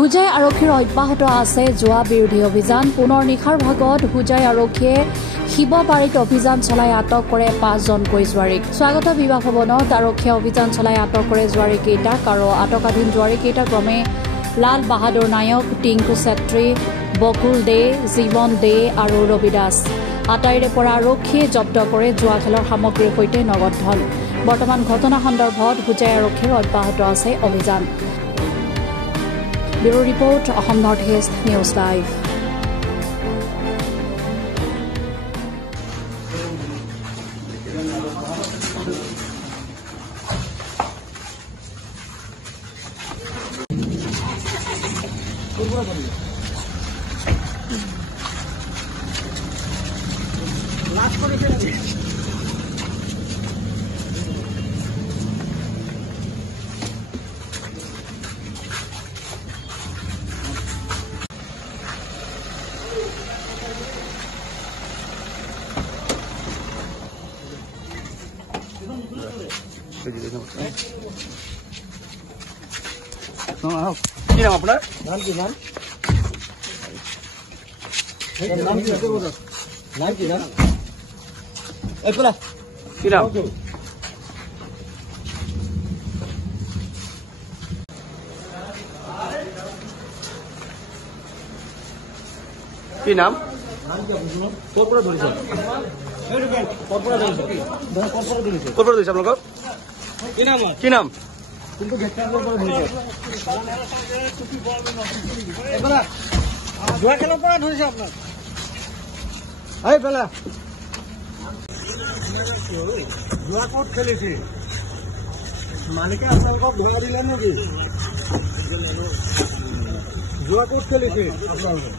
হুজাই আৰক্ষীৰ অব্যাহত আছে জোৱা বিৰোধী অভিযান। পুনৰ নিশাৰ ভাগত হুজাই আৰক্ষীয়ে শিৱবাৰীত অভিযান চলাই আটক কৰে 5জনকৈ জোৱাৰীক। স্বাগত বিবাহ ভৱনত আৰক্ষীয়ে অভিযান চলাই আটক কৰে জোৱাৰীকেইটাক আৰু আটকাধীন জোৱাৰীকেইটা ক্ৰমে লাল বাহাদুৰ নায়ক, টিংকু ছেত্ৰী, বকুল দে, জীৱন দে আৰু ৰবি দাস। আটাইৰে পৰা আৰক্ষীয়ে জব্দ কৰে জোৱা খেলৰ সামগ্ৰীৰ সৈতে নগদ ধন। বৰ্তমান ঘটনা সন্দৰ্ভত হুজাই আৰক্ষীৰ অব্যাহত আছে অভিযান। Bureau report, Assam north east news live. কি নাম আপনার? নাম কি নাম? নাম কি নাম? কি নাম? কি নাম? ক'ৰ পৰা ধৰিছে? ক'ৰ পৰা ধৰিছে? ক'ৰ পৰা ধৰিছে আপোনালোকক? কি নাম? কিন্তু গেটৰ পৰা ধৰিছে। জোৱা খেলৰ পৰা ধৰিছে আপোনাক। পেলা জোৱা ক'ত খেলিছে? মালিকে আপোনালোকক ধৰা দিলে নেকি? জোৱা ক'ত খেলিছে আপোনালোকে?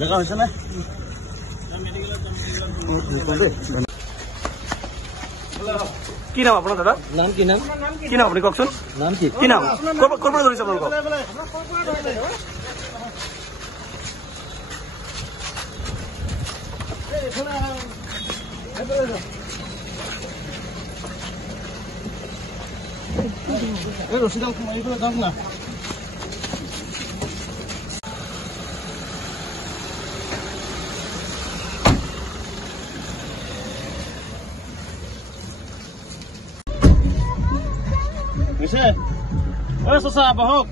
দেখা হৈছে নে? কি নাম আপোনাৰ দাদা? নাম কি নাম? কি নাম আপুনি কওকচোন? নাম কি? কি নাম? ক'ৰ পৰা ধৰিছে আপোনালোকক? ৰছীডাল মাৰি পেলাই যাওক না। চচা বহক।